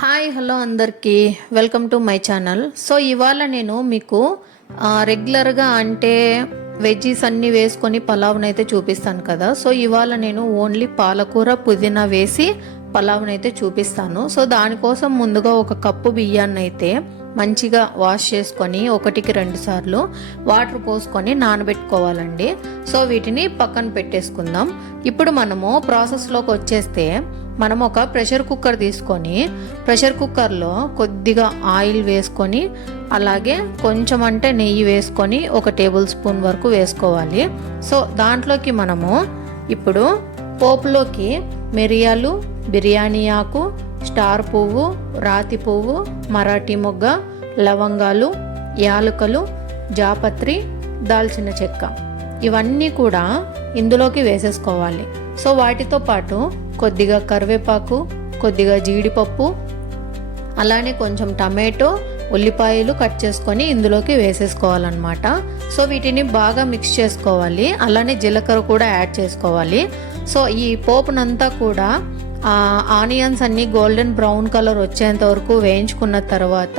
Hi hello అందరికీ welcome to my channel. So ఇవాళ నేను మీకు రెగ్యులర్గా అంటే వెజ్జీస్ అన్నీ వేసుకొని పలావ్నైతే చూపిస్తాను కదా. సో ఇవాళ నేను ఓన్లీ పాలకూర పుదీనా వేసి పలావ్నైతే చూపిస్తాను. సో దానికోసం ముందుగా ఒక కప్పు బియ్యాన్ని అయితే మంచిగా వాష్ చేసుకొని 1-2 సార్లు వాటర్ పోసుకొని నానబెట్టుకోవాలండి. సో వీటిని పక్కన పెట్టేసుకుందాం. ఇప్పుడు మనము ప్రాసెస్లోకి వచ్చేస్తే మనం ఒక ప్రెషర్ కుక్కర్ తీసుకొని ప్రెషర్ కుక్కర్లో కొద్దిగా ఆయిల్ వేసుకొని అలాగే కొంచెం అంటే నెయ్యి వేసుకొని 1 టేబుల్ స్పూన్ వరకు వేసుకోవాలి. సో దాంట్లోకి మనము ఇప్పుడు పోపులోకి మిరియాలు, బిర్యానీ ఆకు, స్టార్ పువ్వు, రాతి పువ్వు, మరాఠీ మొగ్గ, లవంగాలు, యాలకులు, జాపత్రి, దాల్చిన చెక్క ఇవన్నీ కూడా ఇందులోకి వేసేసుకోవాలి. సో వాటితో పాటు కొద్దిగా కరివేపాకు, కొద్దిగా జీడిపప్పు, అలానే కొంచెం టమాటో, ఉల్లిపాయలు కట్ చేసుకొని ఇందులోకి వేసేసుకోవాలన్నమాట. సో వీటిని బాగా మిక్స్ చేసుకోవాలి. అలానే జీలకర్ర కూడా యాడ్ చేసుకోవాలి. సో ఈ పోపునంతా కూడా ఆనియన్స్ అన్నీ గోల్డెన్ బ్రౌన్ కలర్ వచ్చేంత వరకు వేయించుకున్న తర్వాత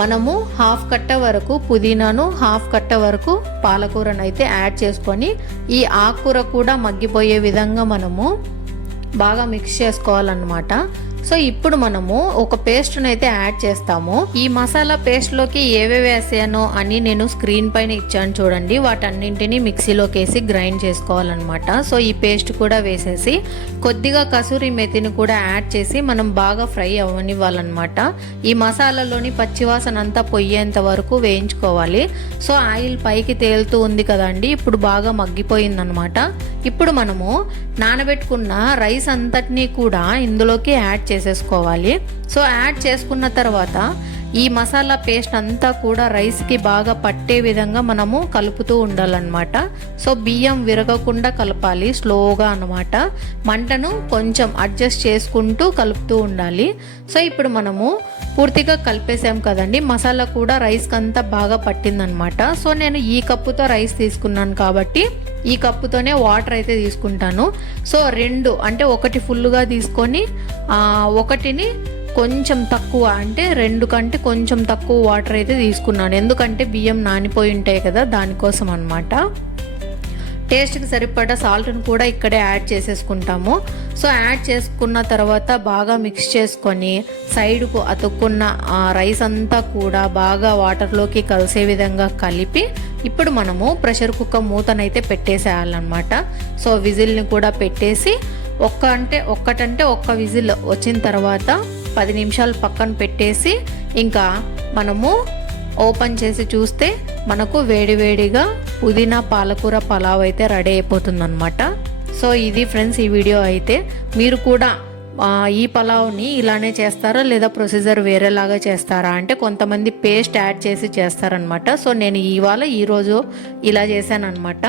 మనము 1/2 కట్ట వరకు పుదీనాను, 1/2 కట్ట వరకు పాలకూరను అయితే యాడ్ చేసుకొని ఈ ఆకుకూర కూడా మగ్గిపోయే విధంగా మనము బాగా మిక్స్ చేసుకోవాలన్నమాట. సో ఇప్పుడు మనము ఒక పేస్ట్ని అయితే యాడ్ చేస్తాము. ఈ మసాలా పేస్ట్లోకి ఏవేవి వేసానో అని నేను స్క్రీన్ పైన ఇచ్చాను చూడండి. వాటన్నింటినీ మిక్సీలోకి వేసి గ్రైండ్ చేసుకోవాలన్నమాట. సో ఈ పేస్ట్ కూడా వేసేసి కొద్దిగా కసూరి మెతిని కూడా యాడ్ చేసి మనం బాగా ఫ్రై అవ్వనివ్వాలన్నమాట. ఈ మసాలాలోని పచ్చివాసన అంతా పొయ్యేంత వరకు వేయించుకోవాలి. సో ఆయిల్ పైకి తేలుతూ ఉంది కదండి, ఇప్పుడు బాగా మగ్గిపోయిందనమాట. ఇప్పుడు మనము నానబెట్టుకున్న రైస్ అంతటినీ కూడా ఇందులోకి యాడ్ చేసేసుకోవాలి. సో యాడ్ చేసుకున్న తర్వాత ఈ మసాలా పేస్ట్ అంతా కూడా రైస్కి బాగా పట్టే విధంగా మనము కలుపుతూ ఉండాలన్నమాట. సో బియ్యం విరగకుండా కలపాలి స్లోగా అన్నమాట. మంటను కొంచెం అడ్జస్ట్ చేసుకుంటూ కలుపుతూ ఉండాలి. సో ఇప్పుడు మనము పూర్తిగా కలిపేసాం కదండి, మసాలా కూడా రైస్కి అంతా బాగా పట్టిందనమాట. సో నేను ఈ కప్పుతో రైస్ తీసుకున్నాను కాబట్టి ఈ కప్పుతోనే వాటర్ అయితే తీసుకుంటాను. సో 2 అంటే 1 ఫుల్గా తీసుకొని 1ని కొంచెం తక్కువ అంటే 2 కంటే కొంచెం తక్కువ వాటర్ అయితే తీసుకున్నాను. ఎందుకంటే బియ్యం నానిపోయి ఉంటాయి కదా, దానికోసం అనమాట. టేస్ట్కి సరిపడా సాల్ట్ని కూడా ఇక్కడే యాడ్ చేసేసుకుంటాము. సో యాడ్ చేసుకున్న తర్వాత బాగా మిక్స్ చేసుకొని సైడ్కు అతుక్కున్న రైస్ అంతా కూడా బాగా వాటర్లోకి కలిసే విధంగా కలిపి ఇప్పుడు మనము ప్రెషర్ కుక్కర్ మూతనైతే పెట్టేసేయాలన్నమాట. సో విజిల్ని కూడా పెట్టేసి ఒక్క విజిల్ వచ్చిన తర్వాత 10 నిమిషాలు పక్కన పెట్టేసి ఇంకా మనము ఓపెన్ చేసి చూస్తే మనకు వేడివేడిగా పుదీనా పాలకూర పలావ్ అయితే రెడీ అయిపోతుంది అనమాట. సో ఇది ఫ్రెండ్స్ ఈ వీడియో అయితే. మీరు కూడా ఈ పలావ్ని ఇలానే చేస్తారా లేదా ప్రొసీజర్ వేరేలాగా చేస్తారా అంటే కొంతమంది పేస్ట్ యాడ్ చేసి చేస్తారనమాట. సో నేను ఈరోజు ఇలా చేశాను అనమాట.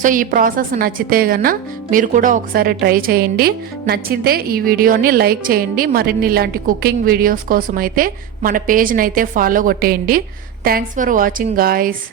సో ఈ ప్రాసెస్ నచ్చితే గన మీరు కూడా ఒకసారి ట్రై చేయండి. నచ్చితే ఈ వీడియోని లైక్ చేయండి. మరిన్ని ఇలాంటి కుకింగ్ వీడియోస్ కోసం అయితే మన పేజ్ని అయితే ఫాలో కొట్టేయండి. Thanks for watching guys.